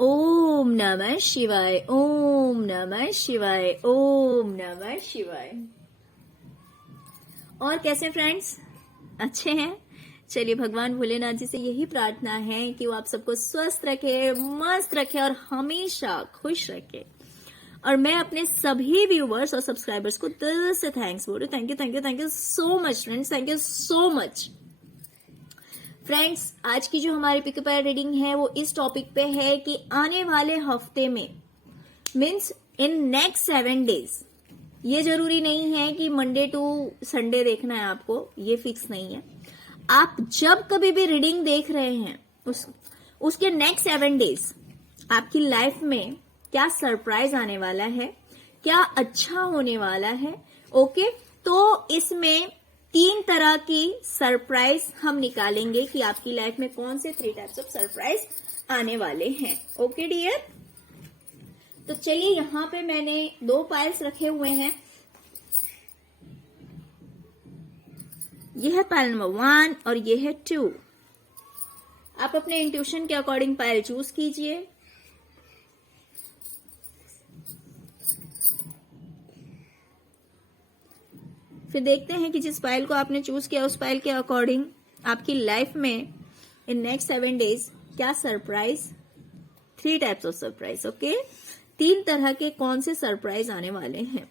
ओम नमः शिवाय, ओम नमः शिवाय, ओम नमः शिवाय। और कैसे फ्रेंड्स, अच्छे हैं? चलिए भगवान भोलेनाथ जी से यही प्रार्थना है कि वो आप सबको स्वस्थ रखे, मस्त रखे और हमेशा खुश रखे। और मैं अपने सभी व्यूवर्स और सब्सक्राइबर्स को दिल से थैंक्स बोल रही हूँ। Thank you thank you thank you so much friends, thank you so much friends. आज की जो हमारी पिक पैर रीडिंग है वो इस टॉपिक पे है कि आने वाले हफ्ते में, मीन्स इन नेक्स्ट 7 डेज, ये जरूरी नहीं है कि मंडे टू संडे देखना है आपको, ये फिक्स नहीं है। आप जब कभी भी रीडिंग देख रहे हैं उसके नेक्स्ट 7 डेज आपकी लाइफ में क्या सरप्राइज आने वाला है, क्या अच्छा होने वाला है। ओके, तो इसमें 3 तरह की सरप्राइज हम निकालेंगे कि आपकी लाइफ में कौन से 3 टाइप्स ऑफ सरप्राइज आने वाले हैं। ओके डियर, तो चलिए यहां पे मैंने 2 पाइल्स रखे हुए हैं। यह है पाइल नंबर 1 और यह है 2। आप अपने इंट्यूशन के अकॉर्डिंग पाइल चूज कीजिए। फिर देखते हैं कि जिस पाइल को आपने चूज किया उस पाइल के अकॉर्डिंग आपकी लाइफ में इन नेक्स्ट 7 डेज क्या surprise, 3 types of surprise. Okay, 3 तरह के कौन से सरप्राइज आने वाले हैं।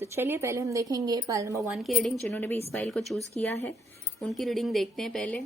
तो चलिए पहले हम देखेंगे पाइल नंबर 1 की रीडिंग। जिन्होंने भी इस पाइल को चूज किया है उनकी रीडिंग देखते हैं पहले।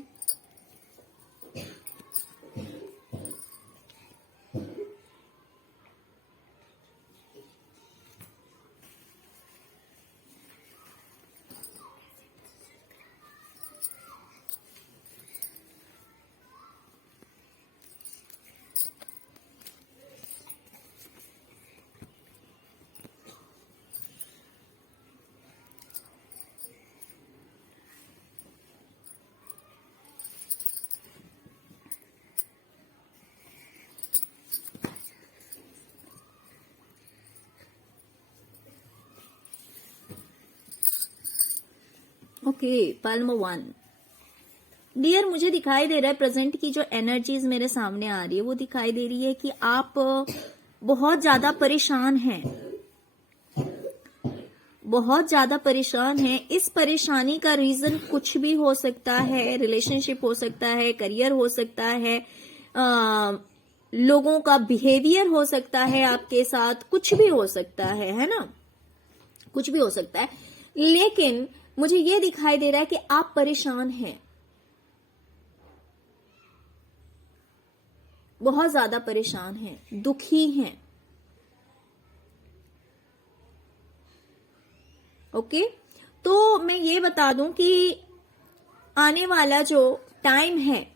ओके, पाइल नंबर 1 डियर, मुझे दिखाई दे रहा है प्रेजेंट की जो एनर्जीज मेरे सामने आ रही है वो दिखाई दे रही है कि आप बहुत ज्यादा परेशान हैं, बहुत ज्यादा परेशान हैं। इस परेशानी का रीजन कुछ भी हो सकता है, रिलेशनशिप हो सकता है, करियर हो सकता है, लोगों का बिहेवियर हो सकता है आपके साथ, कुछ भी हो सकता है ना, कुछ भी हो सकता है। लेकिन मुझे ये दिखाई दे रहा है कि आप परेशान हैं, बहुत ज्यादा परेशान हैं, दुखी हैं। ओके, तो मैं ये बता दूं कि आने वाला जो टाइम है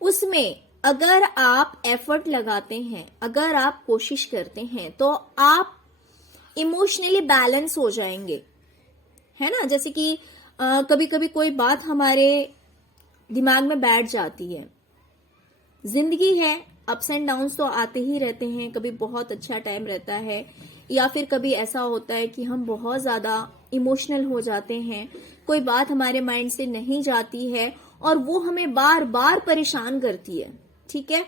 उसमें अगर आप एफर्ट लगाते हैं, अगर आप कोशिश करते हैं तो आप इमोशनली बैलेंस हो जाएंगे, है ना। जैसे कि कभी कभी कोई बात हमारे दिमाग में बैठ जाती है। जिंदगी है, अप्स एंड डाउन्स तो आते ही रहते हैं। कभी बहुत अच्छा टाइम रहता है या फिर कभी ऐसा होता है कि हम बहुत ज्यादा इमोशनल हो जाते हैं, कोई बात हमारे माइंड से नहीं जाती है और वो हमें बार बार परेशान करती है। ठीक है,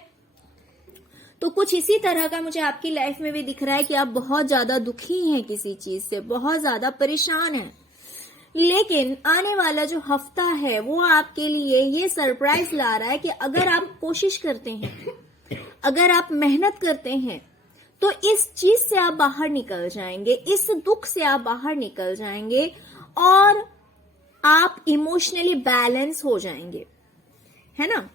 तो कुछ इसी तरह का मुझे आपकी लाइफ में भी दिख रहा है कि आप बहुत ज्यादा दुखी हैं किसी चीज से, बहुत ज्यादा परेशान हैं। लेकिन आने वाला जो हफ्ता है वो आपके लिए ये सरप्राइज ला रहा है कि अगर आप कोशिश करते हैं, अगर आप मेहनत करते हैं तो इस चीज से आप बाहर निकल जाएंगे, इस दुख से आप बाहर निकल जाएंगे और आप इमोशनली बैलेंस हो जाएंगे, है ना।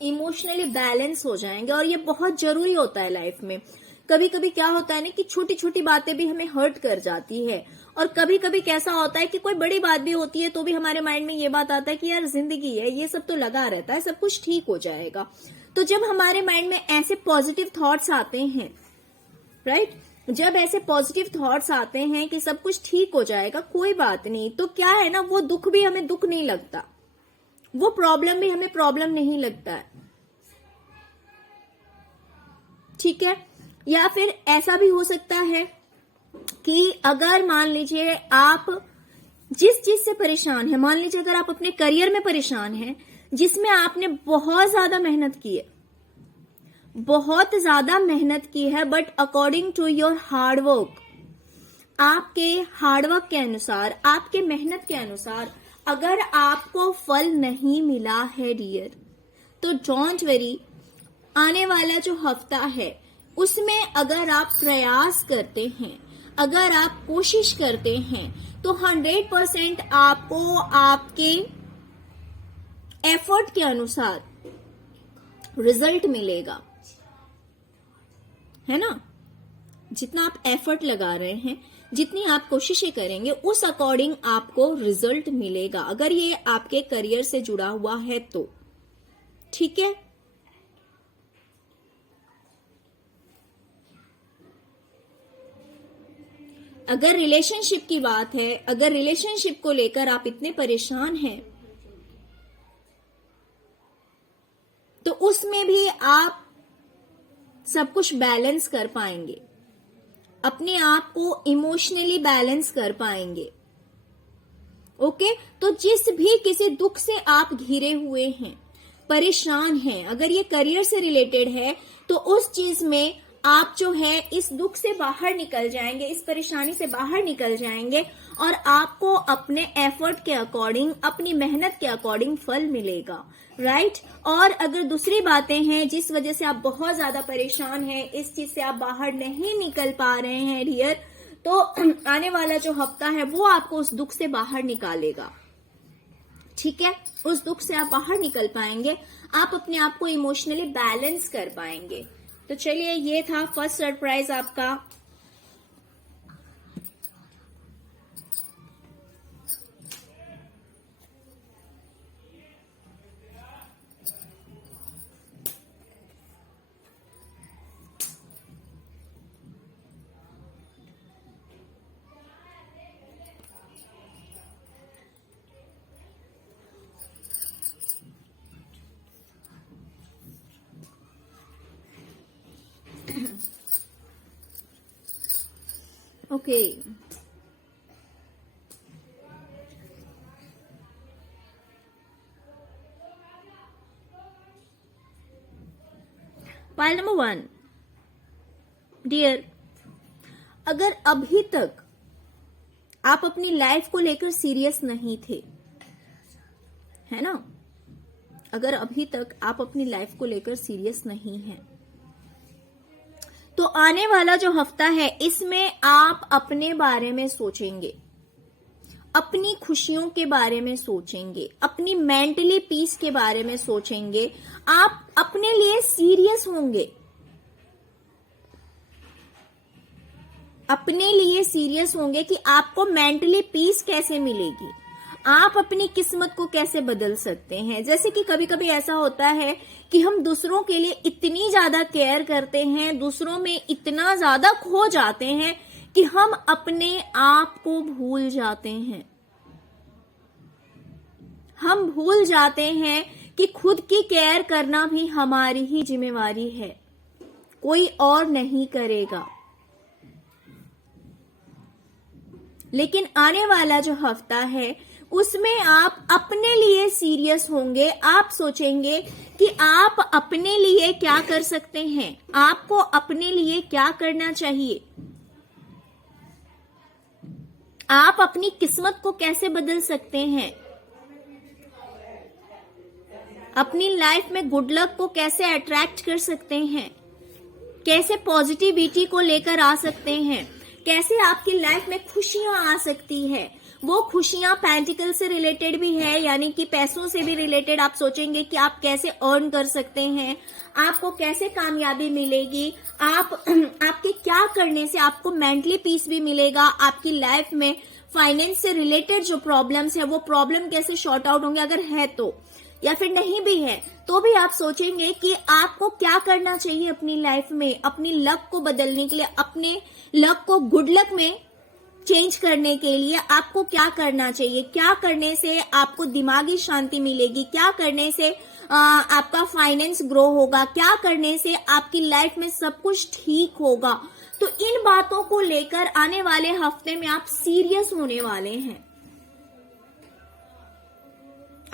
इमोशनली बैलेंस हो जाएंगे और ये बहुत जरूरी होता है लाइफ में। कभी कभी क्या होता है ना कि छोटी छोटी बातें भी हमें हर्ट कर जाती है और कभी कभी कैसा होता है कि कोई बड़ी बात भी होती है तो भी हमारे माइंड में ये बात आता है कि यार जिंदगी है, ये सब तो लगा रहता है, सब कुछ ठीक हो जाएगा। तो जब हमारे माइंड में ऐसे पॉजिटिव थॉट्स आते हैं, राइट, जब ऐसे पॉजिटिव थॉट्स आते हैं कि सब कुछ ठीक हो जाएगा, कोई बात नहीं, तो क्या है ना, वो दुख भी हमें दुख नहीं लगता, वो प्रॉब्लम भी हमें प्रॉब्लम नहीं लगता है। ठीक है, या फिर ऐसा भी हो सकता है कि अगर मान लीजिए आप जिस चीज से परेशान है, मान लीजिए अगर आप अपने करियर में परेशान हैं, जिसमें आपने बहुत ज्यादा मेहनत की है, बहुत ज्यादा मेहनत की है, but according to your hard work, आपके हार्डवर्क के अनुसार, आपके मेहनत के अनुसार अगर आपको फल नहीं मिला है डियर, तो डोंट वरी, आने वाला जो हफ्ता है उसमें अगर आप प्रयास करते हैं, अगर आप कोशिश करते हैं, तो 100% आपको आपके एफर्ट के अनुसार रिजल्ट मिलेगा, है ना। जितना आप एफर्ट लगा रहे हैं, जितनी आप कोशिशें करेंगे, उस अकॉर्डिंग आपको रिजल्ट मिलेगा, अगर ये आपके करियर से जुड़ा हुआ है तो, ठीक है। अगर रिलेशनशिप की बात है, अगर रिलेशनशिप को लेकर आप इतने परेशान हैं, तो उसमें भी आप सब कुछ बैलेंस कर पाएंगे, अपने आप को इमोशनली बैलेंस कर पाएंगे। ओके, तो जिस भी किसी दुख से आप घिरे हुए हैं, परेशान हैं, अगर ये करियर से रिलेटेड है, तो उस चीज में आप जो है इस दुख से बाहर निकल जाएंगे, इस परेशानी से बाहर निकल जाएंगे, और आपको अपने एफर्ट के अकॉर्डिंग, अपनी मेहनत के अकॉर्डिंग फल मिलेगा, राइट। और अगर दूसरी बातें हैं जिस वजह से आप बहुत ज्यादा परेशान हैं, इस चीज से आप बाहर नहीं निकल पा रहे हैं डियर, तो आने वाला जो हफ्ता है वो आपको उस दुख से बाहर निकालेगा, ठीक है। उस दुख से आप बाहर निकल पाएंगे, आप अपने आप को इमोशनली बैलेंस कर पाएंगे। तो चलिए, ये था फर्स्ट सरप्राइज आपका। ओके, पाइल नंबर 1 डियर, अगर अभी तक आप अपनी लाइफ को लेकर सीरियस नहीं थे, है ना, अगर अभी तक आप अपनी लाइफ को लेकर सीरियस नहीं हैं, तो आने वाला जो हफ्ता है इसमें आप अपने बारे में सोचेंगे, अपनी खुशियों के बारे में सोचेंगे, अपनी मेंटली पीस के बारे में सोचेंगे, आप अपने लिए सीरियस होंगे, अपने लिए सीरियस होंगे कि आपको मेंटली पीस कैसे मिलेगी, आप अपनी किस्मत को कैसे बदल सकते हैं। जैसे कि कभी कभी ऐसा होता है कि हम दूसरों के लिए इतनी ज्यादा केयर करते हैं, दूसरों में इतना ज्यादा खो जाते हैं कि हम अपने आप को भूल जाते हैं। हम भूल जाते हैं कि खुद की केयर करना भी हमारी ही जिम्मेवारी है, कोई और नहीं करेगा। लेकिन आने वाला जो हफ्ता है उसमें आप अपने लिए सीरियस होंगे, आप सोचेंगे कि आप अपने लिए क्या कर सकते हैं, आपको अपने लिए क्या करना चाहिए, आप अपनी किस्मत को कैसे बदल सकते हैं, अपनी लाइफ में गुड लक को कैसे अट्रैक्ट कर सकते हैं, कैसे पॉजिटिविटी को लेकर आ सकते हैं, कैसे आपकी लाइफ में खुशियां आ सकती है। वो खुशियां पेंटिकल से रिलेटेड भी है, यानी कि पैसों से भी रिलेटेड। आप सोचेंगे कि आप कैसे अर्न कर सकते हैं, आपको कैसे कामयाबी मिलेगी, आपके क्या करने से आपको मेंटली पीस भी मिलेगा, आपकी लाइफ में फाइनेंस से रिलेटेड जो प्रॉब्लम्स है वो प्रॉब्लम कैसे शॉर्ट आउट होंगे, अगर है तो, या फिर नहीं भी है तो भी आप सोचेंगे कि आपको क्या करना चाहिए अपनी लाइफ में, अपनी लक को बदलने के लिए, अपने लक को गुड लक में चेंज करने के लिए आपको क्या करना चाहिए, क्या करने से आपको दिमागी शांति मिलेगी, क्या करने से आपका फाइनेंस ग्रो होगा, क्या करने से आपकी लाइफ में सब कुछ ठीक होगा। तो इन बातों को लेकर आने वाले हफ्ते में आप सीरियस होने वाले हैं,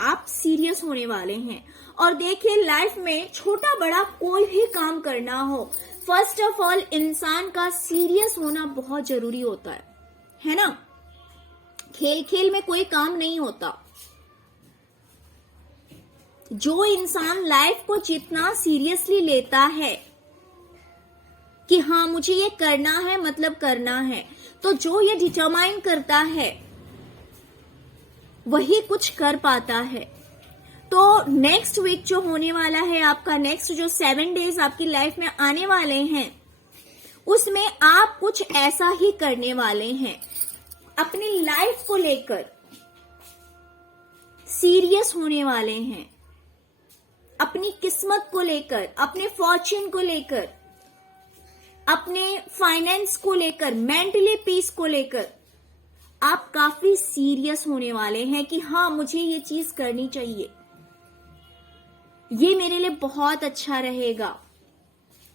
आप सीरियस होने वाले हैं। और देखिए, लाइफ में छोटा बड़ा कोई भी काम करना हो, फर्स्ट ऑफ ऑल इंसान का सीरियस होना बहुत जरूरी होता है ना। खेल खेल में कोई काम नहीं होता। जो इंसान लाइफ को जितना सीरियसली लेता है कि हाँ मुझे ये करना है, मतलब करना है, तो जो ये डिटरमाइन करता है वही कुछ कर पाता है। तो नेक्स्ट वीक जो होने वाला है आपका, नेक्स्ट जो 7 डेज आपकी लाइफ में आने वाले हैं, उसमें आप कुछ ऐसा ही करने वाले हैं। अपनी लाइफ को लेकर सीरियस होने वाले हैं, अपनी किस्मत को लेकर, अपने फॉर्च्यून को लेकर, अपने फाइनेंस को लेकर, मेंटली पीस को लेकर आप काफी सीरियस होने वाले हैं कि हाँ मुझे ये चीज करनी चाहिए, ये मेरे लिए बहुत अच्छा रहेगा,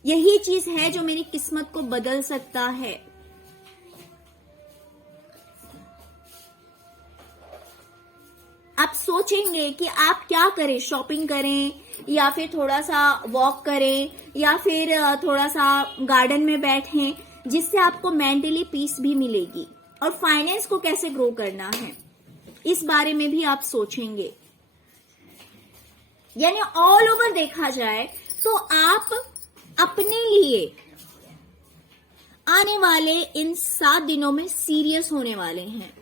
यही चीज है जो मेरी किस्मत को बदल सकता है। आप सोचेंगे कि आप क्या करें, शॉपिंग करें या फिर थोड़ा सा वॉक करें या फिर थोड़ा सा गार्डन में बैठें, जिससे आपको मेंटली पीस भी मिलेगी। और फाइनेंस को कैसे ग्रो करना है, इस बारे में भी आप सोचेंगे। यानी ऑल ओवर देखा जाए तो आप अपने लिए आने वाले इन 7 दिनों में सीरियस होने वाले हैं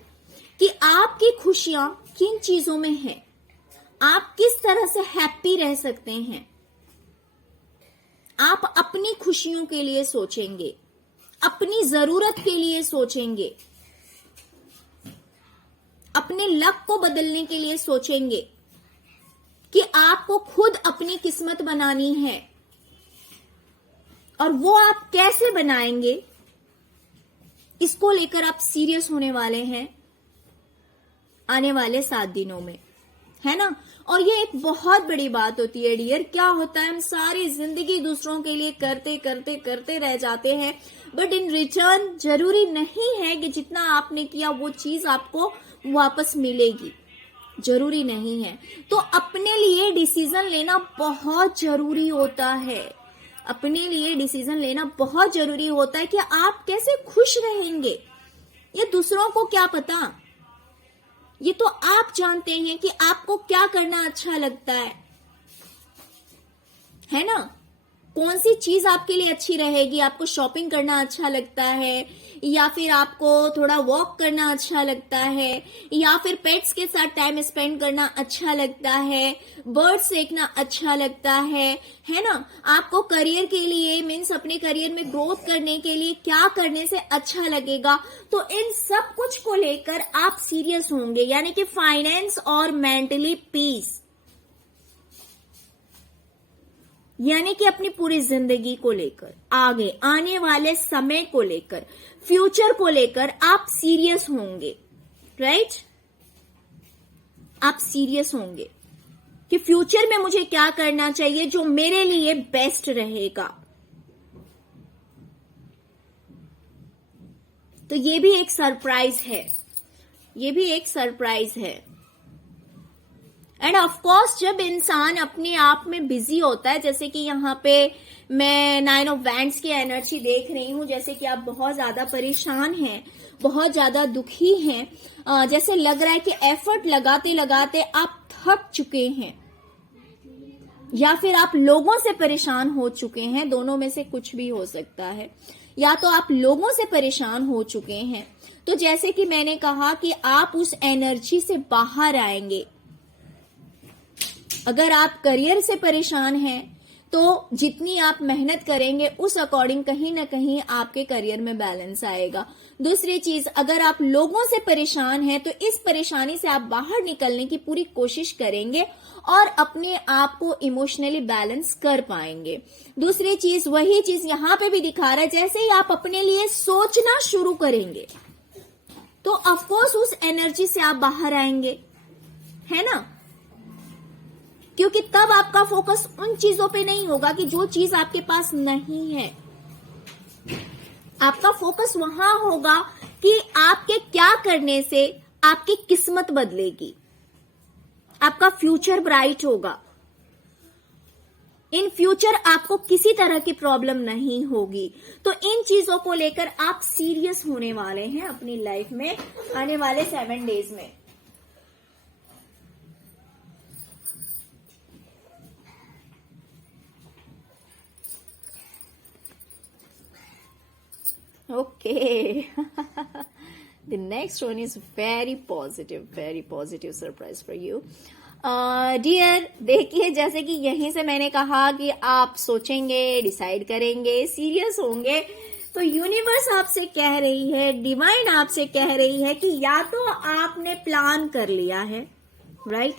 कि आपकी खुशियां किन चीजों में है, आप किस तरह से हैप्पी रह सकते हैं। आप अपनी खुशियों के लिए सोचेंगे, अपनी जरूरत के लिए सोचेंगे, अपने लक को बदलने के लिए सोचेंगे कि आपको खुद अपनी किस्मत बनानी है। और वो आप कैसे बनाएंगे, इसको लेकर आप सीरियस होने वाले हैं आने वाले 7 दिनों में, है ना। और ये एक बहुत बड़ी बात होती है डियर। क्या होता है, हम सारी जिंदगी दूसरों के लिए करते करते करते रह जाते हैं, बट इन रिटर्न जरूरी नहीं है कि जितना आपने किया वो चीज आपको वापस मिलेगी, जरूरी नहीं है। तो अपने लिए डिसीजन लेना बहुत जरूरी होता है, अपने लिए डिसीजन लेना बहुत जरूरी होता है कि आप कैसे खुश रहेंगे। ये दूसरों को क्या पता, ये तो आप जानते हैं कि आपको क्या करना अच्छा लगता है ना। कौन सी चीज आपके लिए अच्छी रहेगी, आपको शॉपिंग करना अच्छा लगता है या फिर आपको थोड़ा वॉक करना अच्छा लगता है या फिर पेट्स के साथ टाइम स्पेंड करना अच्छा लगता है, बर्ड्स देखना अच्छा लगता है ना। आपको करियर के लिए मीन्स अपने करियर में ग्रोथ करने के लिए क्या करने से अच्छा लगेगा, तो इन सब कुछ को लेकर आप सीरियस होंगे। यानी कि फाइनेंस और मेंटली पीस, यानी कि अपनी पूरी जिंदगी को लेकर, आगे आने वाले समय को लेकर, फ्यूचर को लेकर आप सीरियस होंगे, राइट। आप सीरियस होंगे कि फ्यूचर में मुझे क्या करना चाहिए जो मेरे लिए बेस्ट रहेगा। तो ये भी एक सरप्राइज है, ये भी एक सरप्राइज है। एंड ऑफ कोर्स जब इंसान अपने आप में बिजी होता है, जैसे कि यहाँ पे मैं 9 ऑफ वैंड्स की एनर्जी देख रही हूँ, जैसे कि आप बहुत ज्यादा परेशान हैं, बहुत ज्यादा दुखी हैं, जैसे लग रहा है कि एफर्ट लगाते लगाते आप थक चुके हैं या फिर आप लोगों से परेशान हो चुके हैं। दोनों में से कुछ भी हो सकता है, या तो आप लोगों से परेशान हो चुके हैं। तो जैसे कि मैंने कहा कि आप उस एनर्जी से बाहर आएंगे। अगर आप करियर से परेशान हैं तो जितनी आप मेहनत करेंगे उस अकॉर्डिंग कहीं ना कहीं आपके करियर में बैलेंस आएगा। दूसरी चीज, अगर आप लोगों से परेशान हैं तो इस परेशानी से आप बाहर निकलने की पूरी कोशिश करेंगे और अपने आप को इमोशनली बैलेंस कर पाएंगे। दूसरी चीज, वही चीज यहां पे भी दिखा रहा है, जैसे ही आप अपने लिए सोचना शुरू करेंगे तो ऑफकोर्स उस एनर्जी से आप बाहर आएंगे, है ना। क्योंकि तब आपका फोकस उन चीजों पे नहीं होगा कि जो चीज आपके पास नहीं है। आपका फोकस वहां होगा कि आपके क्या करने से आपकी किस्मत बदलेगी, आपका फ्यूचर ब्राइट होगा। इन फ्यूचर आपको किसी तरह की प्रॉब्लम नहीं होगी। तो इन चीजों को लेकर आप सीरियस होने वाले हैं अपनी लाइफ में आने वाले 7 डेज में। Okay. The next one is very positive surprise for you. Dear, देखिए जैसे कि यहीं से मैंने कहा कि आप सोचेंगे, डिसाइड करेंगे, सीरियस होंगे, तो यूनिवर्स आपसे कह रही है, डिवाइन आपसे कह रही है कि या तो आपने प्लान कर लिया है, राइट,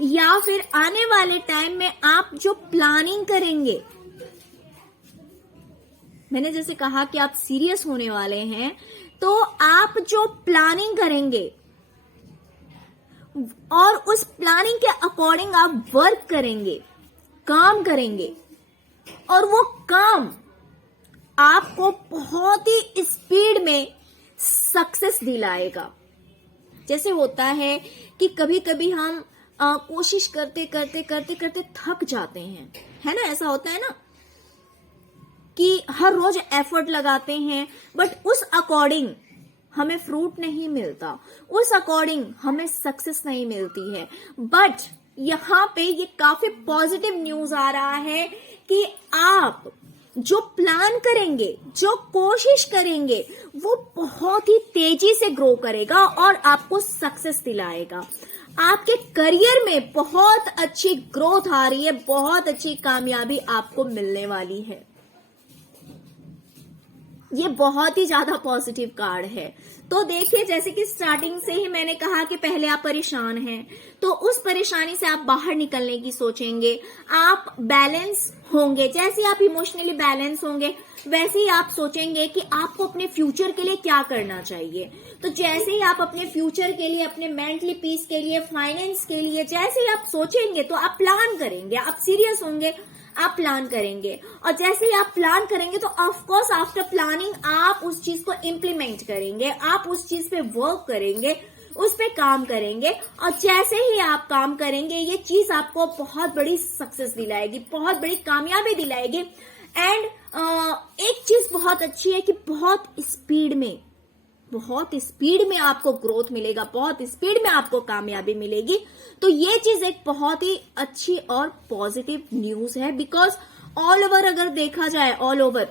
या फिर आने वाले टाइम में आप जो प्लानिंग करेंगे, मैंने जैसे कहा कि आप सीरियस होने वाले हैं, तो आप जो प्लानिंग करेंगे और उस प्लानिंग के अकॉर्डिंग आप वर्क करेंगे, काम करेंगे, और वो काम आपको बहुत ही स्पीड में सक्सेस दिलाएगा। जैसे होता है कि कभी कभी हम कोशिश करते करते करते करते थक जाते हैं, है ना, ऐसा होता है ना कि हर रोज एफर्ट लगाते हैं, बट उस अकॉर्डिंग हमें फ्रूट नहीं मिलता, उस अकॉर्डिंग हमें सक्सेस नहीं मिलती है। बट यहाँ पे ये काफी पॉजिटिव न्यूज आ रहा है कि आप जो प्लान करेंगे, जो कोशिश करेंगे, वो बहुत ही तेजी से ग्रो करेगा और आपको सक्सेस दिलाएगा। आपके करियर में बहुत अच्छी ग्रोथ आ रही है, बहुत अच्छी कामयाबी आपको मिलने वाली है। ये बहुत ही ज्यादा पॉजिटिव कार्ड है। तो देखिए, जैसे कि स्टार्टिंग से ही मैंने कहा कि पहले आप परेशान हैं, तो उस परेशानी से आप बाहर निकलने की सोचेंगे, आप बैलेंस होंगे। जैसे आप इमोशनली बैलेंस होंगे, वैसे ही आप सोचेंगे कि आपको अपने फ्यूचर के लिए क्या करना चाहिए। तो जैसे ही आप अपने फ्यूचर के लिए, अपने मेंटली पीस के लिए, फाइनेंस के लिए जैसे ही आप सोचेंगे, तो आप प्लान करेंगे, आप सीरियस होंगे, आप प्लान करेंगे, और जैसे ही आप प्लान करेंगे तो ऑफ कोर्स आफ्टर प्लानिंग आप उस चीज को इम्प्लीमेंट करेंगे, आप उस चीज पे वर्क करेंगे, उस पे काम करेंगे, और जैसे ही आप काम करेंगे ये चीज आपको बहुत बड़ी सक्सेस दिलाएगी, बहुत बड़ी कामयाबी दिलाएगी। एंड एक चीज बहुत अच्छी है कि बहुत स्पीड में आपको ग्रोथ मिलेगा, बहुत स्पीड में आपको कामयाबी मिलेगी। तो ये चीज एक बहुत ही अच्छी और पॉजिटिव न्यूज है, बिकॉज ऑल ओवर अगर देखा जाए, ऑल ओवर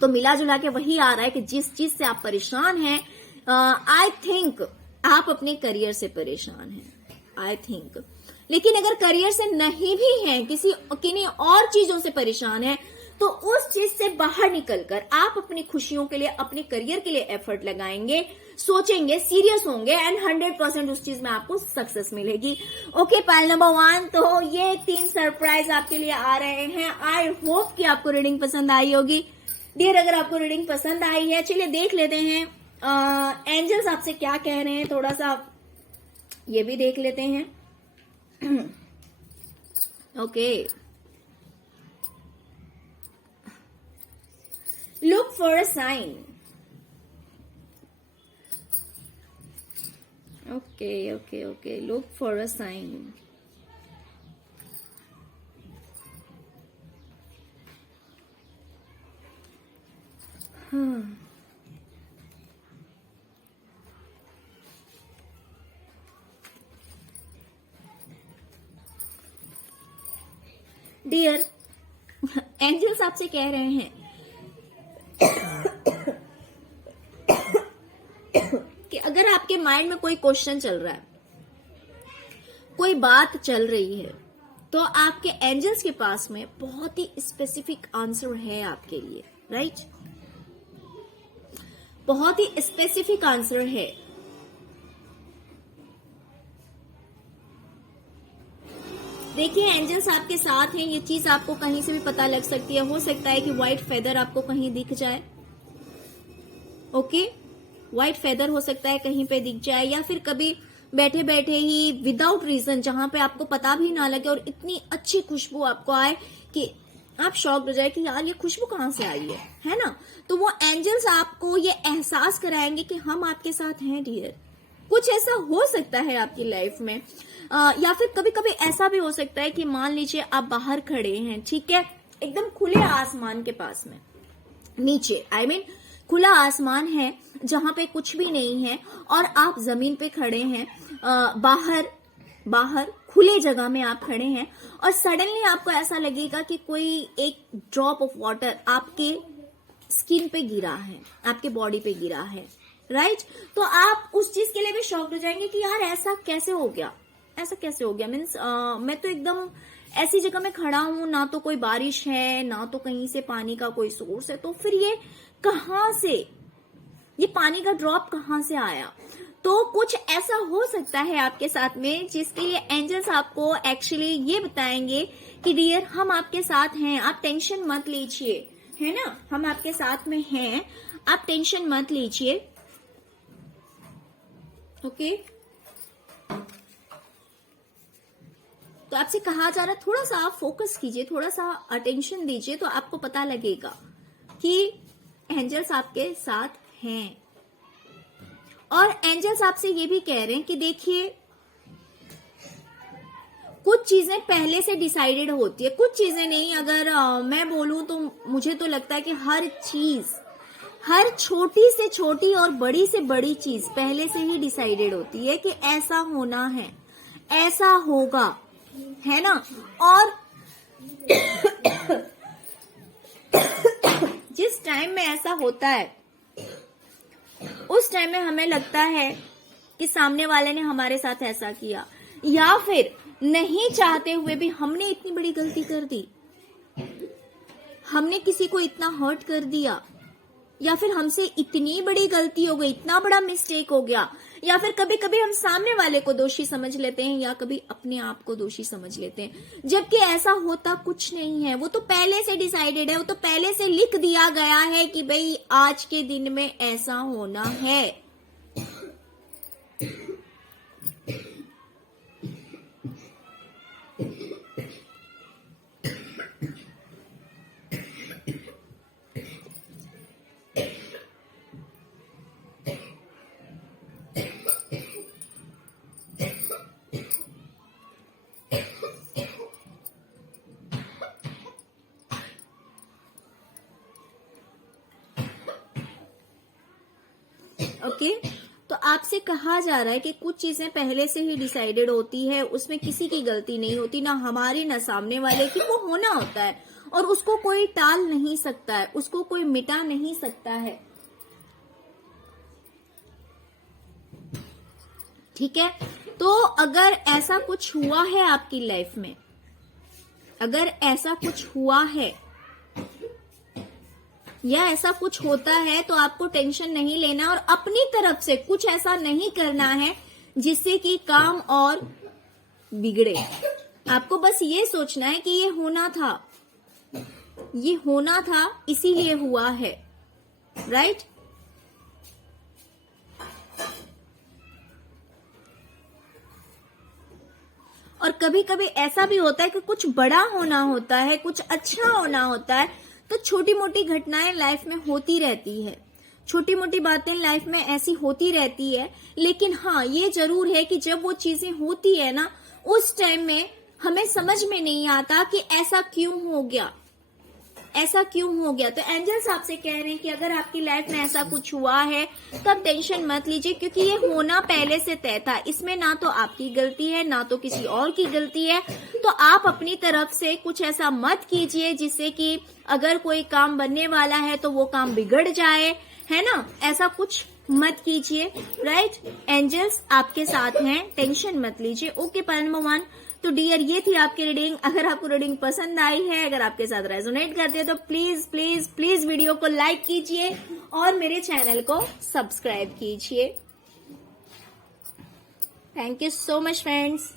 तो मिला जुला के वही आ रहा है कि जिस चीज से आप परेशान हैं, आई थिंक आप अपने करियर से परेशान हैं, आई थिंक। लेकिन अगर करियर से नहीं भी हैं, किन्हीं और चीजों से परेशान हैं, तो उस चीज से बाहर निकलकर आप अपनी खुशियों के लिए, अपने करियर के लिए एफर्ट लगाएंगे, सोचेंगे, सीरियस होंगे, एंड 100% उस चीज में आपको सक्सेस मिलेगी। ओके, पाइल नंबर 1, तो ये 3 सरप्राइज आपके लिए आ रहे हैं। आई होप कि आपको रीडिंग पसंद आई होगी। डियर, अगर आपको रीडिंग पसंद आई है, चलिए देख लेते हैं एंजल्स आपसे क्या कह रहे हैं, थोड़ा सा ये भी देख लेते हैं। Okay, look for a sign. Okay, look for a sign. Dear, angels आपसे कह रहे हैं कि अगर आपके माइंड में कोई क्वेश्चन चल रहा है, कोई बात चल रही है, तो आपके एंजल्स के पास में बहुत ही स्पेसिफिक आंसर है आपके लिए, राइट? बहुत ही स्पेसिफिक आंसर है। देखिए, एंजल्स आपके साथ हैं। ये चीज आपको कहीं से भी पता लग सकती है। हो सकता है कि व्हाइट फेदर आपको कहीं दिख जाए। ओके, व्हाइट फेदर हो सकता है कहीं पे दिख जाए, या फिर कभी बैठे बैठे ही विदाउट रीजन, जहां पे आपको पता भी ना लगे और इतनी अच्छी खुशबू आपको आए कि आप शॉक्ड हो जाए कि यार ये खुशबू कहां से आई है ना? तो वो एंजल्स आपको ये एहसास कराएंगे कि हम आपके साथ हैं डियर। कुछ ऐसा हो सकता है आपकी लाइफ में। या फिर कभी कभी ऐसा भी हो सकता है कि मान लीजिए आप बाहर खड़े हैं, ठीक है, एकदम खुले आसमान के पास में, नीचे आई मीन खुला आसमान है जहां पे कुछ भी नहीं है, और आप जमीन पे खड़े हैं, बाहर खुले जगह में आप खड़े हैं, और सडनली आपको ऐसा लगेगा कि कोई एक ड्रॉप ऑफ वाटर आपके स्किन पे गिरा है, आपके बॉडी पे गिरा है, राइट? तो आप उस चीज के लिए भी शॉक्ड हो जाएंगे कि यार ऐसा कैसे हो गया, ऐसा कैसे हो गया। मीन्स मैं तो एकदम ऐसी जगह में खड़ा हूं, ना तो कोई बारिश है, ना तो कहीं से पानी का कोई सोर्स है, तो फिर ये कहां से, ये पानी का ड्रॉप कहां से आया? तो कुछ ऐसा हो सकता है आपके साथ में जिसके लिए एंजल्स आपको एक्चुअली ये बताएंगे कि डियर हम आपके साथ हैं, आप टेंशन मत लीजिए, है ना, हम आपके साथ में हैं, आप टेंशन मत लीजिए। ओके, तो आपसे कहा जा रहा है थोड़ा सा आप फोकस कीजिए, थोड़ा सा अटेंशन दीजिए, तो आपको पता लगेगा कि एंजल्स आपके साथ हैं। और एंजल्स आपसे ये भी कह रहे हैं कि देखिए कुछ चीजें पहले से डिसाइडेड होती है, कुछ चीजें नहीं। अगर मैं बोलूं तो मुझे तो लगता है कि हर चीज, हर छोटी से छोटी और बड़ी से बड़ी चीज पहले से ही डिसाइडेड होती है कि ऐसा होना है, ऐसा होगा, है ना। और जिस टाइम में ऐसा होता है उस टाइम में हमें लगता है कि सामने वाले ने हमारे साथ ऐसा किया, या फिर नहीं चाहते हुए भी हमने इतनी बड़ी गलती कर दी, हमने किसी को इतना हर्ट कर दिया, या फिर हमसे इतनी बड़ी गलती हो गई, इतना बड़ा मिस्टेक हो गया, या फिर कभी कभी हम सामने वाले को दोषी समझ लेते हैं, या कभी अपने आप को दोषी समझ लेते हैं, जबकि ऐसा होता कुछ नहीं है। वो तो पहले से डिसाइडेड है, वो तो पहले से लिख दिया गया है कि भाई आज के दिन में ऐसा होना है। ओके, तो आपसे कहा जा रहा है कि कुछ चीजें पहले से ही डिसाइडेड होती है, उसमें किसी की गलती नहीं होती, ना हमारी ना सामने वाले की, वो होना होता है और उसको कोई टाल नहीं सकता है, उसको कोई मिटा नहीं सकता है, ठीक है। तो अगर ऐसा कुछ हुआ है आपकी लाइफ में, अगर ऐसा कुछ हुआ है या ऐसा कुछ होता है, तो आपको टेंशन नहीं लेना और अपनी तरफ से कुछ ऐसा नहीं करना है जिससे कि काम और बिगड़े। आपको बस ये सोचना है कि ये होना था, ये होना था, इसीलिए हुआ है, राइट। और कभी कभी ऐसा भी होता है कि कुछ बड़ा होना होता है, कुछ अच्छा होना होता है, तो छोटी मोटी घटनाएं लाइफ में होती रहती है, छोटी मोटी बातें लाइफ में ऐसी होती रहती है। लेकिन हाँ, ये जरूर है कि जब वो चीजें होती है ना, उस टाइम में हमें समझ में नहीं आता कि ऐसा क्यों हो गया, ऐसा क्यों हो गया। तो एंजल्स आपसे कह रहे हैं कि अगर आपकी लाइफ में ऐसा कुछ हुआ है तब टेंशन मत लीजिए, क्योंकि ये होना पहले से तय था। इसमें ना तो आपकी गलती है, ना तो किसी और की गलती है। तो आप अपनी तरफ से कुछ ऐसा मत कीजिए जिससे कि अगर कोई काम बनने वाला है तो वो काम बिगड़ जाए, है ना। ऐसा कुछ मत कीजिए, राइट। एंजल्स आपके साथ हैं, टेंशन मत लीजिए। Okay, point number 1। तो डियर, ये थी आपकी रीडिंग। अगर आपको रीडिंग पसंद आई है, अगर आपके साथ रेजोनेट करती है, तो प्लीज प्लीज प्लीज वीडियो को लाइक कीजिए और मेरे चैनल को सब्सक्राइब कीजिए। Thank you so much friends.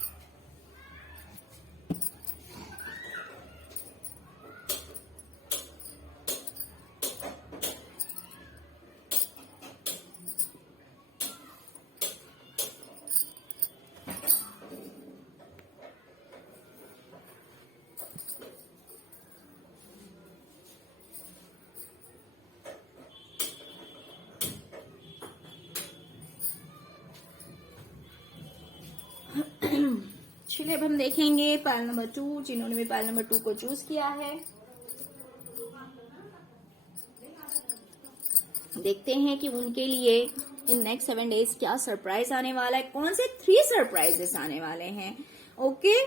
चलिए अब हम देखेंगे पायल नंबर 2, जिन्होंने भी पायल नंबर 2 को चूज किया है। देखते हैं कि उनके लिए इन नेक्स्ट 7 डेज क्या सरप्राइज आने वाला है, कौन से 3 सरप्राइजेस आने वाले हैं। ओके,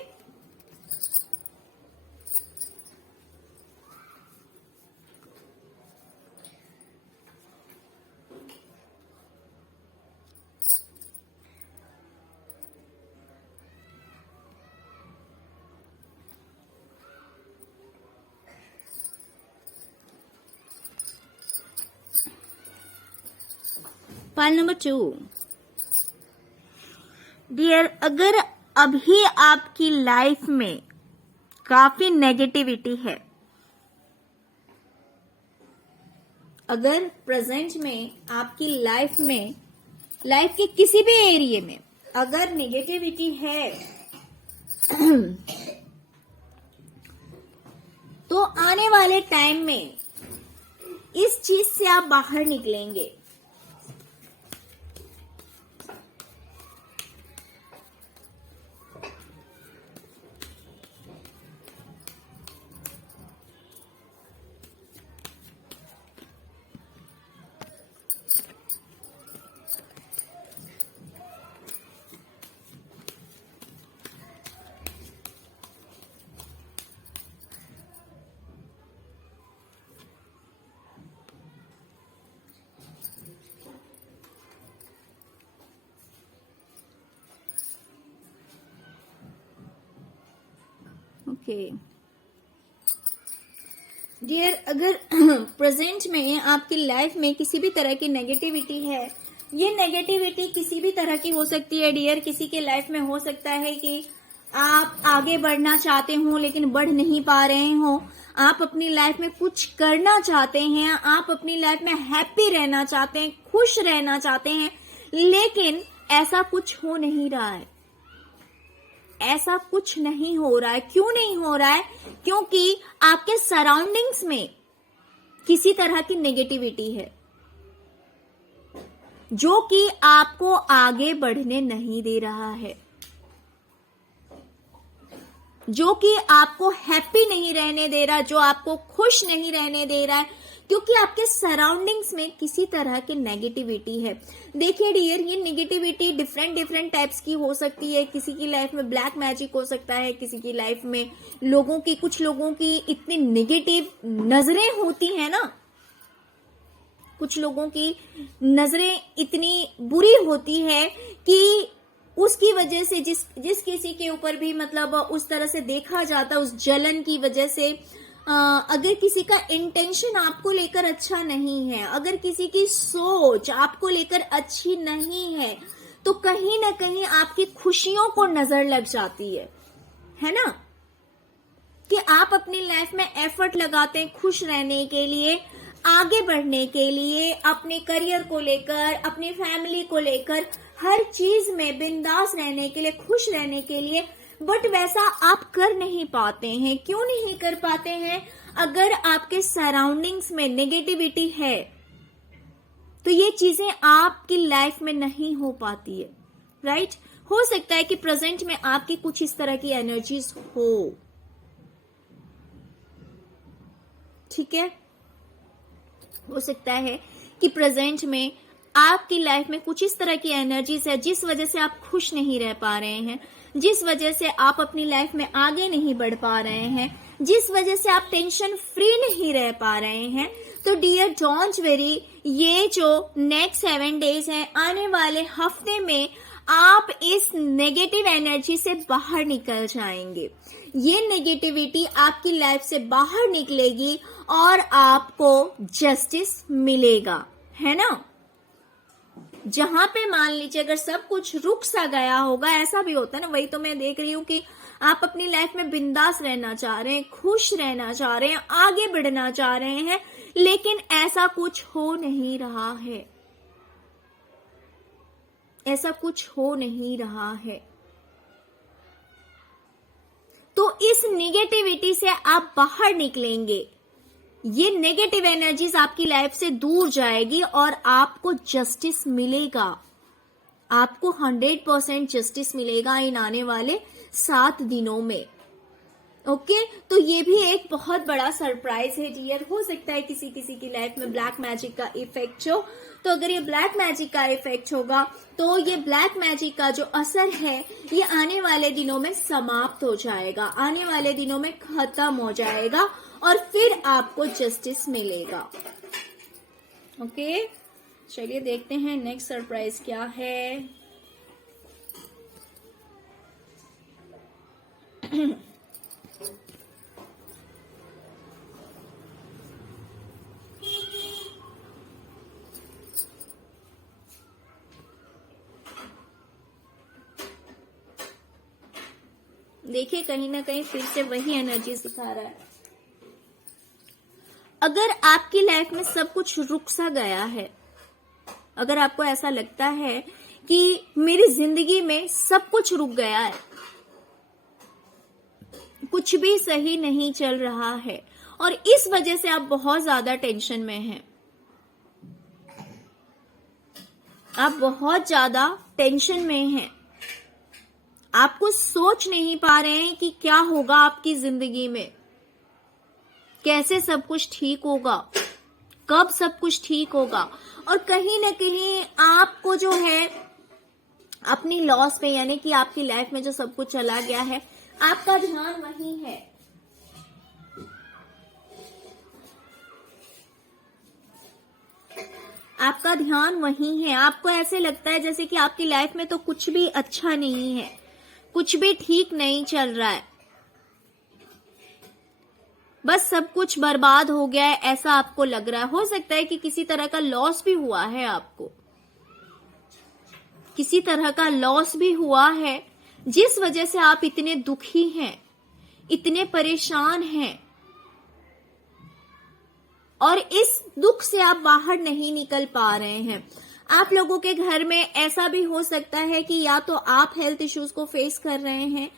पायल नंबर 2, डियर, अगर अभी आपकी लाइफ में काफी नेगेटिविटी है, अगर प्रेजेंट में आपकी लाइफ में, लाइफ के किसी भी एरिया में अगर नेगेटिविटी है तो आने वाले टाइम में इस चीज से आप बाहर निकलेंगे। ओके डियर, अगर प्रेजेंट में आपकी लाइफ में किसी भी तरह की नेगेटिविटी है, ये नेगेटिविटी किसी भी तरह की हो सकती है डियर। किसी के लाइफ में हो सकता है कि आप आगे बढ़ना चाहते हो लेकिन बढ़ नहीं पा रहे हो, आप अपनी लाइफ में कुछ करना चाहते हैं, आप अपनी लाइफ में हैप्पी रहना चाहते हैं, खुश रहना चाहते हैं, लेकिन ऐसा कुछ हो नहीं रहा है, ऐसा कुछ नहीं हो रहा है। क्यों नहीं हो रहा है? क्योंकि आपके सराउंडिंग्स में किसी तरह की नेगेटिविटी है जो कि आपको आगे बढ़ने नहीं दे रहा है, जो कि आपको हैप्पी नहीं रहने दे रहा, जो आपको खुश नहीं रहने दे रहा है, क्योंकि आपके सराउंडिंग्स में किसी तरह की नेगेटिविटी है। देखिए डियर, ये नेगेटिविटी डिफरेंट टाइप्स की हो सकती है। किसी की लाइफ में ब्लैक मैजिक हो सकता है, किसी की लाइफ में कुछ लोगों की इतनी नेगेटिव नजरें होती हैं ना, कुछ लोगों की नजरें इतनी बुरी होती है कि उसकी वजह से जिस किसी के ऊपर भी मतलब उस तरह से देखा जाता, उस जलन की वजह से अगर किसी का इंटेंशन आपको लेकर अच्छा नहीं है, अगर किसी की सोच आपको लेकर अच्छी नहीं है, तो कहीं ना कहीं आपकी खुशियों को नजर लग जाती है ना, कि आप अपनी लाइफ में एफर्ट लगाते हैं खुश रहने के लिए, आगे बढ़ने के लिए, अपने करियर को लेकर, अपनी फैमिली को लेकर, हर चीज में बिंदास रहने के लिए, खुश रहने के लिए, बट वैसा आप कर नहीं पाते हैं। क्यों नहीं कर पाते हैं? अगर आपके सराउंडिंग्स में नेगेटिविटी है तो ये चीजें आपकी लाइफ में नहीं हो पाती है, राइट? हो सकता है कि प्रेजेंट में आपकी कुछ इस तरह की एनर्जीज हो, ठीक है? हो सकता है कि प्रेजेंट में आपकी लाइफ में कुछ इस तरह की एनर्जीज है जिस वजह से आप खुश नहीं रह पा रहे हैं, जिस वजह से आप अपनी लाइफ में आगे नहीं बढ़ पा रहे हैं, जिस वजह से आप टेंशन फ्री नहीं रह पा रहे हैं। तो डियर डोंट वेरी, ये जो नेक्स्ट 7 डेज है, आने वाले हफ्ते में आप इस नेगेटिव एनर्जी से बाहर निकल जाएंगे। ये नेगेटिविटी आपकी लाइफ से बाहर निकलेगी और आपको जस्टिस मिलेगा, है ना? जहां पे मान लीजिए अगर सब कुछ रुक सा गया होगा, ऐसा भी होता है ना, वही तो मैं देख रही हूं कि आप अपनी लाइफ में बिंदास रहना चाह रहे हैं, खुश रहना चाह रहे हैं, आगे बढ़ना चाह रहे हैं, लेकिन ऐसा कुछ हो नहीं रहा है, ऐसा कुछ हो नहीं रहा है। तो इस नेगेटिविटी से आप बाहर निकलेंगे, ये नेगेटिव एनर्जीज आपकी लाइफ से दूर जाएगी और आपको जस्टिस मिलेगा, आपको 100% जस्टिस मिलेगा इन आने वाले 7 दिनों में। ओके तो ये भी एक बहुत बड़ा सरप्राइज है डियर। हो सकता है किसी किसी की लाइफ में ब्लैक मैजिक का इफेक्ट हो, तो अगर ये ब्लैक मैजिक का इफेक्ट होगा तो ये ब्लैक मैजिक का जो असर है ये आने वाले दिनों में समाप्त हो जाएगा, आने वाले दिनों में खत्म हो जाएगा और फिर आपको जस्टिस मिलेगा। ओके चलिए देखते हैं नेक्स्ट सरप्राइज क्या है। देखिए कहीं ना कहीं फिर से वही एनर्जी सिखा रहा है। अगर आपकी लाइफ में सब कुछ रुक सा गया है, अगर आपको ऐसा लगता है कि मेरी जिंदगी में सब कुछ रुक गया है, कुछ भी सही नहीं चल रहा है और इस वजह से आप बहुत ज्यादा टेंशन में हैं, आप बहुत ज्यादा टेंशन में हैं, आपको सोच नहीं पा रहे हैं कि क्या होगा आपकी जिंदगी में, कैसे सब कुछ ठीक होगा, कब सब कुछ ठीक होगा, और कहीं ना कहीं आपको जो है अपनी लॉस पे यानी कि आपकी लाइफ में जो सब कुछ चला गया है आपका ध्यान वहीं है। आपका ध्यान वहीं है। आपको ऐसे लगता है जैसे कि आपकी लाइफ में तो कुछ भी अच्छा नहीं है, कुछ भी ठीक नहीं चल रहा है, बस सब कुछ बर्बाद हो गया है, ऐसा आपको लग रहा है। हो सकता है कि किसी तरह का लॉस भी हुआ है, आपको किसी तरह का लॉस भी हुआ है जिस वजह से आप इतने दुखी हैं, इतने परेशान हैं और इस दुख से आप बाहर नहीं निकल पा रहे हैं। आप लोगों के घर में ऐसा भी हो सकता है कि या तो आप हेल्थ इश्यूज को फेस कर रहे हैं,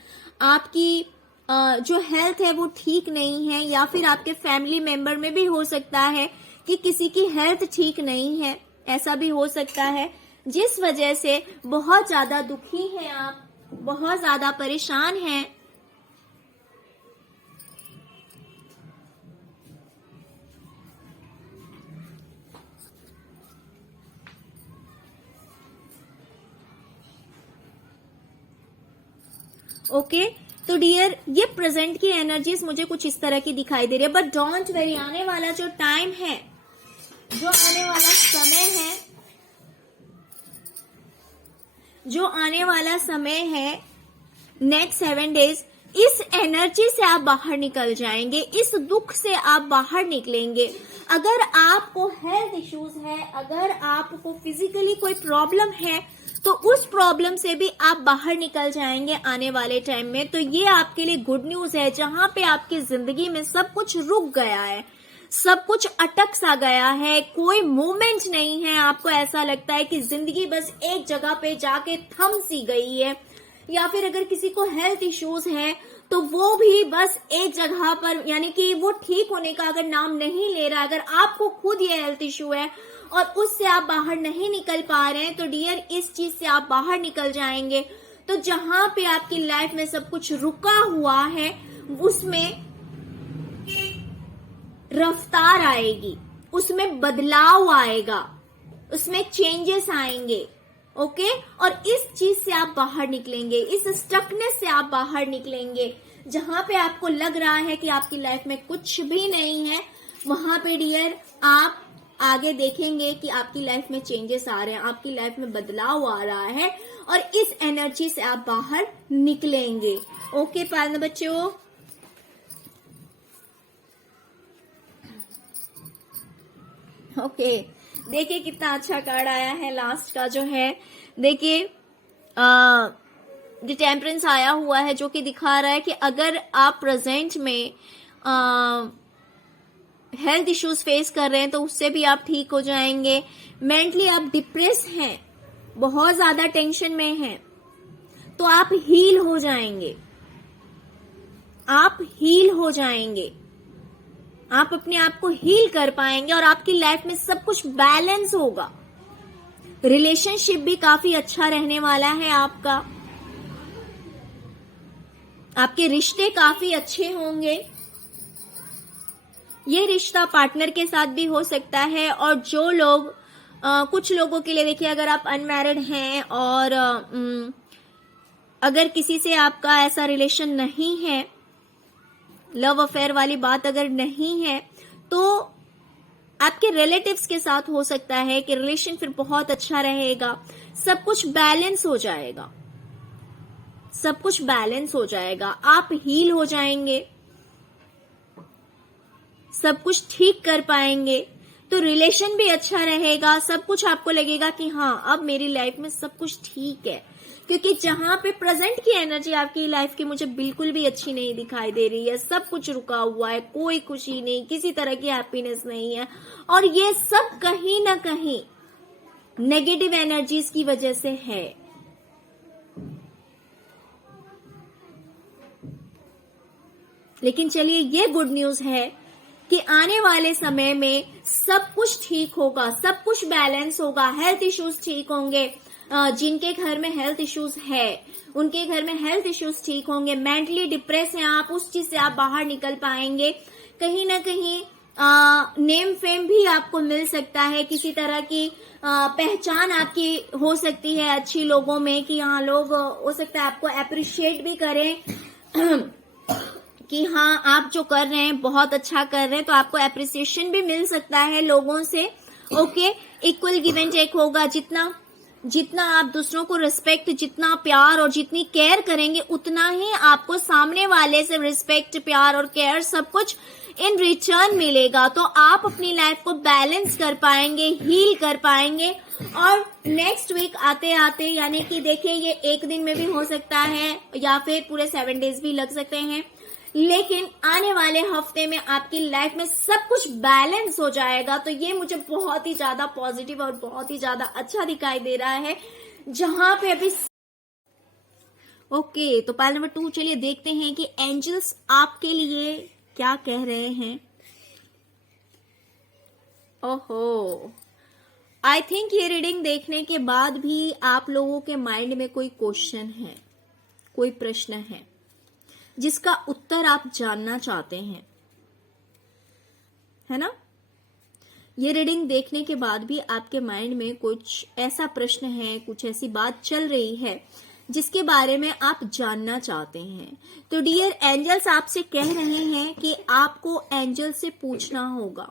आपकी जो हेल्थ है वो ठीक नहीं है, या फिर आपके फैमिली मेंबर में भी हो सकता है कि किसी की हेल्थ ठीक नहीं है, ऐसा भी हो सकता है जिस वजह से बहुत ज्यादा दुखी हैं आप, बहुत ज्यादा परेशान हैं। ओके तो डियर ये प्रेजेंट की एनर्जीज मुझे कुछ इस तरह की दिखाई दे रही है, बट डोंट वेरी, आने वाला जो टाइम है, जो आने वाला समय है, जो आने वाला समय है नेक्स्ट 7 डेज, इस एनर्जी से आप बाहर निकल जाएंगे, इस दुख से आप बाहर निकलेंगे। अगर आपको हेल्थ इश्यूज है, अगर आपको फिजिकली कोई प्रॉब्लम है तो उस प्रॉब्लम से भी आप बाहर निकल जाएंगे आने वाले टाइम में। तो ये आपके लिए गुड न्यूज है। जहां पे आपकी जिंदगी में सब कुछ रुक गया है, सब कुछ अटक सा गया है, कोई मूवमेंट नहीं है, आपको ऐसा लगता है कि जिंदगी बस एक जगह पे जाके थम सी गई है, या फिर अगर किसी को हेल्थ इश्यूज है तो वो भी बस एक जगह पर, यानी कि वो ठीक होने का अगर नाम नहीं ले रहा, अगर आपको खुद ये हेल्थ इश्यू है और उससे आप बाहर नहीं निकल पा रहे हैं, तो डियर इस चीज से आप बाहर निकल जाएंगे। तो जहां पे आपकी लाइफ में सब कुछ रुका हुआ है उसमें रफ्तार आएगी, उसमें बदलाव आएगा, उसमें चेंजेस आएंगे। ओके और इस चीज से आप बाहर निकलेंगे, इस स्टकनेस से आप बाहर निकलेंगे। जहां पे आपको लग रहा है कि आपकी लाइफ में कुछ भी नहीं है, वहां पे डियर आप आगे देखेंगे कि आपकी लाइफ में चेंजेस आ रहे हैं, आपकी लाइफ में बदलाव आ रहा है और इस एनर्जी से आप बाहर निकलेंगे। ओके पालना बच्चों, ओके देखिए कितना अच्छा कार्ड आया है लास्ट का जो है। देखिए द टेम्परेंस आया हुआ है जो कि दिखा रहा है कि अगर आप प्रेजेंट में हेल्थ इश्यूज फेस कर रहे हैं तो उससे भी आप ठीक हो जाएंगे। मेंटली आप डिप्रेस हैं, बहुत ज्यादा टेंशन में हैं, तो आप हील हो जाएंगे, आप हील हो जाएंगे, आप अपने आप को हील कर पाएंगे और आपकी लाइफ में सब कुछ बैलेंस होगा। रिलेशनशिप भी काफी अच्छा रहने वाला है आपका। आपके रिश्ते काफी अच्छे होंगे। ये रिश्ता पार्टनर के साथ भी हो सकता है। और जो लोग कुछ लोगों के लिए देखिए, अगर आप अनमैरिड हैं और अगर किसी से आपका ऐसा रिलेशन नहीं है, लव अफेयर वाली बात अगर नहीं है, तो आपके रिलेटिव्स के साथ हो सकता है कि रिलेशन फिर बहुत अच्छा रहेगा। सब कुछ बैलेंस हो जाएगा, सब कुछ बैलेंस हो जाएगा। आप हील हो जाएंगे, सब कुछ ठीक कर पाएंगे, तो रिलेशन भी अच्छा रहेगा। सब कुछ आपको लगेगा कि हाँ, अब मेरी लाइफ में सब कुछ ठीक है। क्योंकि जहां पे प्रेजेंट की एनर्जी आपकी लाइफ की मुझे बिल्कुल भी अच्छी नहीं दिखाई दे रही है, सब कुछ रुका हुआ है, कोई खुशी नहीं, किसी तरह की हैप्पीनेस नहीं है, और ये सब कहीं ना कहीं नेगेटिव एनर्जीज की वजह से है। लेकिन चलिए, ये गुड न्यूज है कि आने वाले समय में सब कुछ ठीक होगा, सब कुछ बैलेंस होगा, हेल्थ इश्यूज ठीक होंगे। जिनके घर में हेल्थ इश्यूज है उनके घर में हेल्थ इश्यूज ठीक होंगे। मेंटली डिप्रेस हैं आप, उस चीज से आप बाहर निकल पाएंगे। कहीं ना कहीं नेम फेम भी आपको मिल सकता है, किसी तरह की पहचान आपकी हो सकती है अच्छी लोगों में, कि हाँ, लोग हो सकता है आपको अप्रिशिएट भी करें कि हाँ, आप जो कर रहे हैं बहुत अच्छा कर रहे हैं, तो आपको अप्रिसिएशन भी मिल सकता है लोगों से। Okay, equal give and take होगा। जितना आप दूसरों को रिस्पेक्ट, जितना प्यार और जितनी केयर करेंगे, उतना ही आपको सामने वाले से रिस्पेक्ट, प्यार और केयर सब कुछ इन रिटर्न मिलेगा। तो आप अपनी लाइफ को बैलेंस कर पाएंगे, हील कर पाएंगे। और नेक्स्ट वीक आते आते, यानी कि देखिए, ये एक दिन में भी हो सकता है या फिर पूरे 7 डेज भी लग सकते हैं, लेकिन आने वाले हफ्ते में आपकी लाइफ में सब कुछ बैलेंस हो जाएगा। तो ये मुझे बहुत ही ज्यादा पॉजिटिव और बहुत ही ज्यादा अच्छा दिखाई दे रहा है। जहां पे अभी ओके, तो पाइल नंबर 2, चलिए देखते हैं कि एंजल्स आपके लिए क्या कह रहे हैं। ओहो, आई थिंक ये रीडिंग देखने के बाद भी आप लोगों के माइंड में कोई क्वेश्चन है, कोई प्रश्न है जिसका उत्तर आप जानना चाहते हैं, है ना। ये रीडिंग देखने के बाद भी आपके माइंड में कुछ ऐसा प्रश्न है, कुछ ऐसी बात चल रही है जिसके बारे में आप जानना चाहते हैं। तो डियर एंजल्स आपसे कह रहे हैं कि आपको एंजल से पूछना होगा।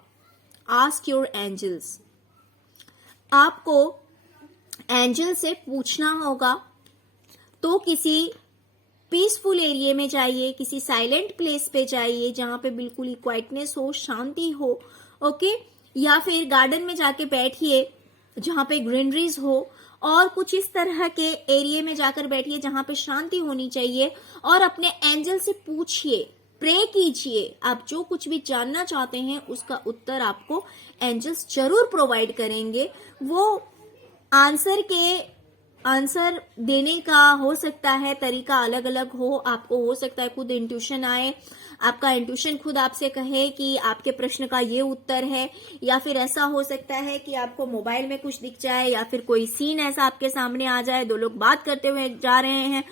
आस्क योर एंजल्स, आपको एंजल से पूछना होगा। तो किसी पीसफुल एरिया में जाइए, किसी साइलेंट प्लेस पे जाइए जहां पे बिल्कुल ही क्वाइटनेस हो, शांति हो। ओके, या फिर गार्डन में जाके बैठिए जहां पे ग्रीनरीज हो, और कुछ इस तरह के एरिया में जाकर बैठिए जहां पे शांति होनी चाहिए, और अपने एंजल से पूछिए, प्रे कीजिए। आप जो कुछ भी जानना चाहते हैं उसका उत्तर आपको एंजल्स जरूर प्रोवाइड करेंगे। वो आंसर देने का हो सकता है तरीका अलग अलग हो। आपको हो सकता है खुद इंट्यूशन आए, आपका इंट्यूशन खुद आपसे कहे कि आपके प्रश्न का ये उत्तर है, या फिर ऐसा हो सकता है कि आपको मोबाइल में कुछ दिख जाए, या फिर कोई सीन ऐसा आपके सामने आ जाए, 2 लोग बात करते हुए जा रहे हैं,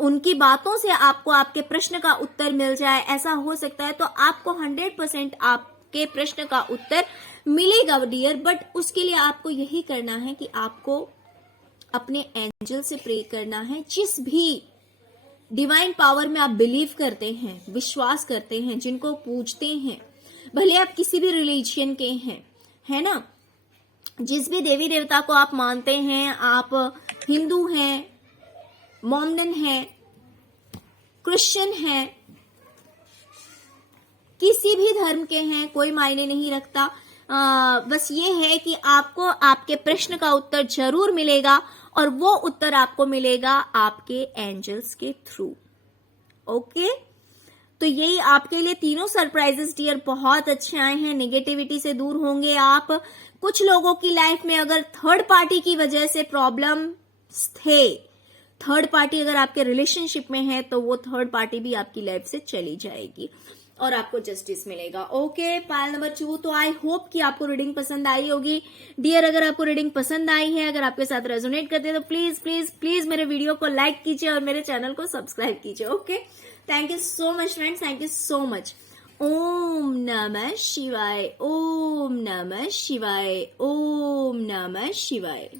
उनकी बातों से आपको आपके प्रश्न का उत्तर मिल जाए, ऐसा हो सकता है। तो आपको 100% आपके प्रश्न का उत्तर मिलेगा डियर। बट उसके लिए आपको यही करना है कि आपको अपने एंजल से प्रे करना है। जिस भी डिवाइन पावर में आप बिलीव करते हैं, विश्वास करते हैं, जिनको पूजते हैं, भले आप किसी भी रिलीजियन के हैं, है ना, जिस भी देवी देवता को आप मानते हैं, आप हिंदू हैं, मोमडन हैं, क्रिश्चियन हैं, किसी भी धर्म के हैं, कोई मायने नहीं रखता। बस ये है कि आपको आपके प्रश्न का उत्तर जरूर मिलेगा, और वो उत्तर आपको मिलेगा आपके एंजल्स के थ्रू। ओके, तो यही आपके लिए तीनों सरप्राइजेस डियर बहुत अच्छे आए हैं। नेगेटिविटी से दूर होंगे आप। कुछ लोगों की लाइफ में अगर थर्ड पार्टी की वजह से प्रॉब्लम थे, थर्ड पार्टी अगर आपके रिलेशनशिप में है, तो वो थर्ड पार्टी भी आपकी लाइफ से चली जाएगी। और आपको जस्टिस मिलेगा। Okay, pile number 2। तो आई होप कि आपको रीडिंग पसंद आई होगी। डियर, अगर आपको रीडिंग पसंद आई है, अगर आपके साथ रेजोनेट करते हैं, तो प्लीज प्लीज प्लीज मेरे वीडियो को लाइक कीजिए और मेरे चैनल को सब्सक्राइब कीजिए। Okay, thank you so much friends, thank you so much. ओम नमः शिवाय, ओम नमः शिवाय, ओम नमः शिवाय।